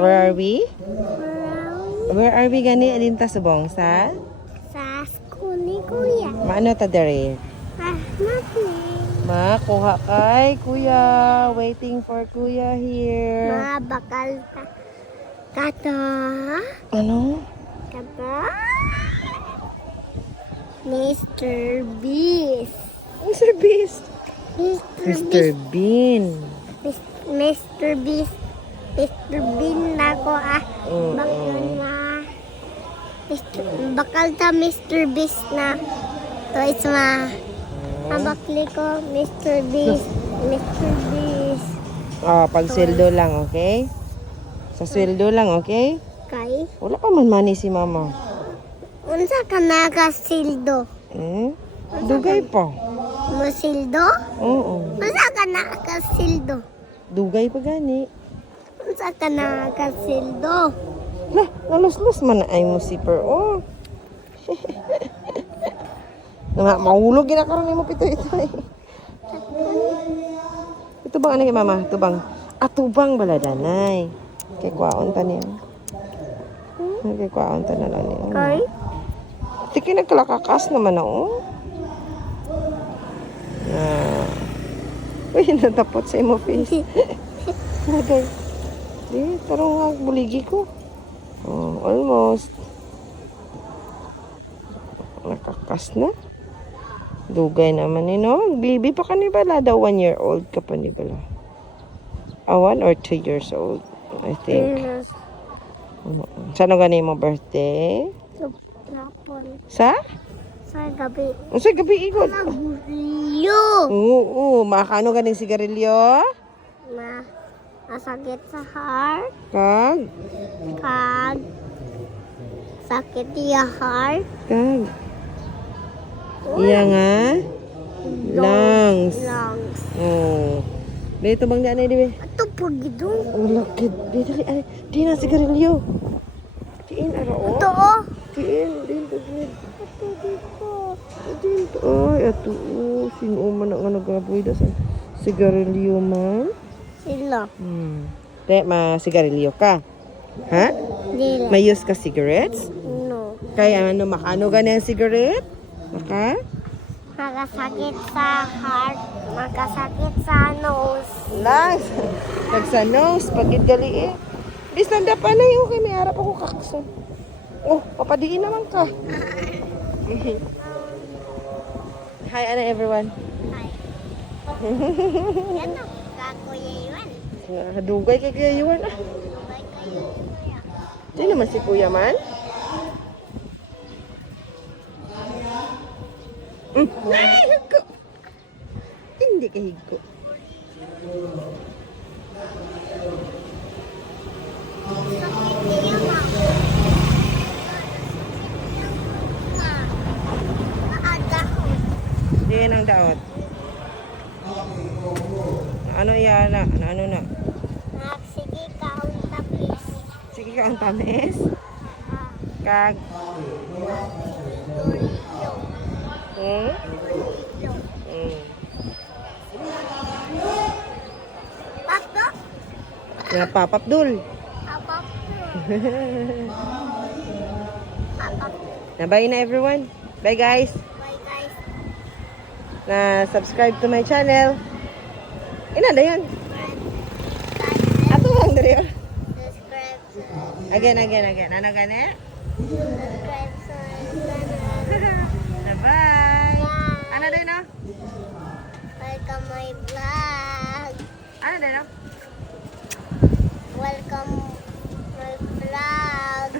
Where are we? Brown. Where are we gani? Alin ta subong sa? Sa school ni Kuya. Maano ta dere? Nothing. Makuha kay Kuya. Waiting for Kuya here. Bakal kata. Ano? Kata. Mr. Beast. Mr. Beast. Mr. Mr. Beast. Bean. Mr. Beast. Mr. Bean na ko Oo. Bakal na. Bakal ta Mr. Beast na. To is Bakli ko Mr. Beast. Mr. Beast. Ah, pag sweldo lang, okay? Sa sweldo lang, okay? Kay. Wala pa man money si mama. Unsa ka nakasildo? Hmm? Dugay pa. Musildo? Oo. Unsa ka nakasildo? Dugay pa gani. Unsa ka nakasildo? Lah, nalos-los man na ay mo si Per. Oh. Nga, mahulog gina karon mo pito ito eh. Ito bang ano kay mama? Ito bang? Atubang baladanay. Kay kwaon ta niya. Kay kwaon ta na lang niya. Kay? Tiki nagkalakakas naman ako. Uy, natapot sa imo face. Okay. Di, tarong nga buligi ko. Oh, almost. Nakakas na. Dugay naman no? Baby pa ka ni bala. Daw 1 year old ka pa ni bala. 1 or 2 years old, I think. Saan gani mo birthday? Sa? Sa gabi. Sa gabi igod. Nagulyo. Oo, makano ganing sigarilyo? Masakit sa heart. Kag? Kag. Sakit iya heart. Kag? Iya nga? Lungs. Lungs. Oh. Dito bang diyan di be? Ito po gito. Oh, lakid. Dito ay di na sigarilyo. Tiin ara oh. Ito oh. Tiin, din to gid. Ito dito. Din to. Ay, ato oh, sino man nga nagaboy da sa sigarilyo man? Sila. Te, ma-sigarilyo ka? Ha? Dila. May use ka cigarettes? No. Kaya ano, makano gani ang cigarette? Maka? Makasakit sa heart. Makasakit sa nose. Lungs. Pag sa nose, pagid gali eh. Di stand up na yung okay, may harap ako kakso. Oh, papadiin naman ka. Hi, Anna everyone. Hi. Yan o. Kakuya yun. Dugay kay Kuya Yuan ah. Bye kayo. Kuya. Di naman si Kuya man. Ay, higko. Hindi ka higko. Sakit niya ma. Maadahon. Di nang daot. Ano iya na? Ano na? Sige ka ang tapis. Sige ka ang tamis. Kag. Hmm? Hmm. Pato? Nga papapdul. Apap. Apap. Bye na everyone. Bye guys. Bye guys. Na subscribe to my channel. Ina da yan. Ato lang dali. Subscribe. Again. Ano gani? Subscribe sa channel. Bye. Ano din no? Welcome my vlog. Ano din no? Welcome my vlog.